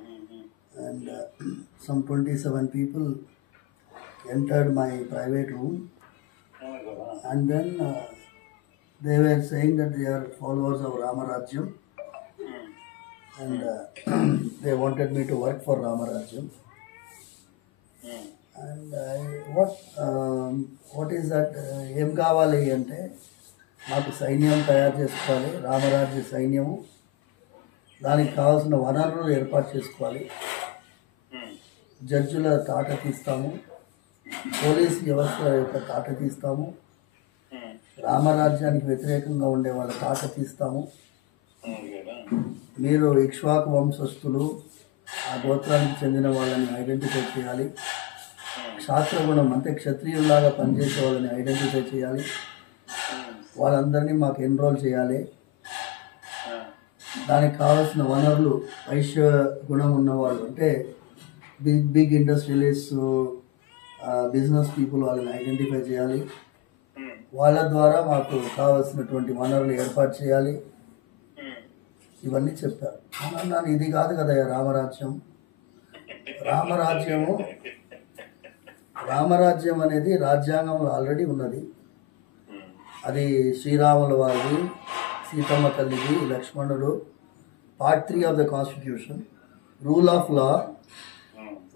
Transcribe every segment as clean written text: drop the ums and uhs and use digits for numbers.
and some 27 people entered my private room, and then they were saying that they are followers of Ramarajyam, and they wanted me to work for Ramarajyam. And what is that? ఏం కావాలి అంటే మాకు సైన్యం తయారు చేసుకోవాలి, రామరాజ్య సైన్యము. దానికి కావాల్సిన వనరులు ఏర్పాటు చేసుకోవాలి. జడ్జుల తాట తీస్తాము, పోలీస్ వ్యవస్థ యొక్క తాట తీస్తాము, రామరాజ్యానికి వ్యతిరేకంగా ఉండే వాళ్ళ తాట తీస్తాము. మీరు ఇక్ష్వాకు వంశస్థులు, ఆ గోత్రానికి చెందిన వాళ్ళని ఐడెంటిఫై చేయాలి. క్షాత్రగుణం అంటే క్షత్రియుల్లాగా పనిచేసే వాళ్ళని ఐడెంటిఫై చేయాలి. వాళ్ళందరినీ మాకు ఎన్రోల్ చేయాలి. దానికి కావాల్సిన వనరులు వైశ్య గుణం ఉన్నవాళ్ళు అంటే బిగ్ ఇండస్ట్రియలిస్ట్, బిజినెస్ పీపుల్ వాళ్ళని ఐడెంటిఫై చేయాలి. వాళ్ళ ద్వారా మాకు కావాల్సినటువంటి వనరులు ఏర్పాటు చేయాలి. ఇవన్నీ చెప్పారు. అన్నాను, ఇది కాదు కదా రామరాజ్యం. రామరాజ్యం అనేది రాజ్యాంగంలో ఆల్రెడీ ఉన్నది. అది శ్రీరాముల వారిది, సీతమ్మ తల్లిది, లక్ష్మణుడు. Part 3 of the constitution, rule of law.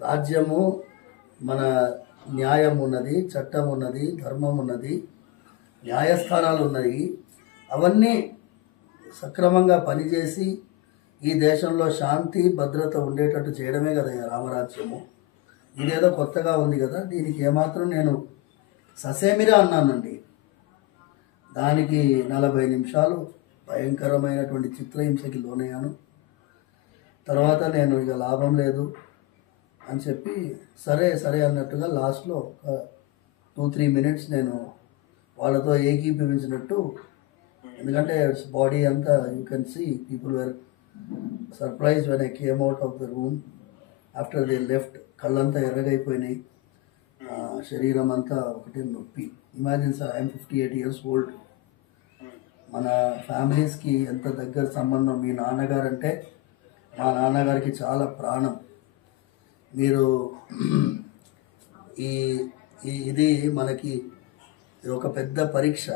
రాజ్యము మన న్యాయం ఉన్నది, చట్టం ఉన్నది, ధర్మం ఉన్నది, న్యాయస్థానాలు ఉన్నాయి. అవన్నీ సక్రమంగా పనిచేసి ఈ దేశంలో శాంతి భద్రత ఉండేటట్టు చేయడమే కదా రామరాజ్యము. ఇదేదో కొత్తగా ఉంది కదా, దీనికి ఏమాత్రం నేను ససేమిరా అన్నానండి. దానికి 40 నిమిషాలు భయంకరమైనటువంటి చిత్రహింసకి లోనయ్యాను. తర్వాత నేను ఇక లాభం లేదు అని చెప్పి సరే అన్నట్టుగా లాస్ట్లో ఒక 2-3 మినిట్స్ నేను వాళ్ళతో ఏకీభవించినట్టు. ఎందుకంటే బాడీ అంతా you can see people were surprise when I came out of the room after they left. కళ్ళంతా ఎర్రగైపోయినాయి, శరీరం అంతా ఒకటి నొప్పి. Imagine sir, I'm 58 years old. మన ఫ్యామిలీస్కి ఎంత దగ్గర సంబంధం. మీ నాన్నగారు అంటే మా నాన్నగారికి చాలా ప్రాణం. మీరు ఇది మనకి ఒక పెద్ద పరీక్ష.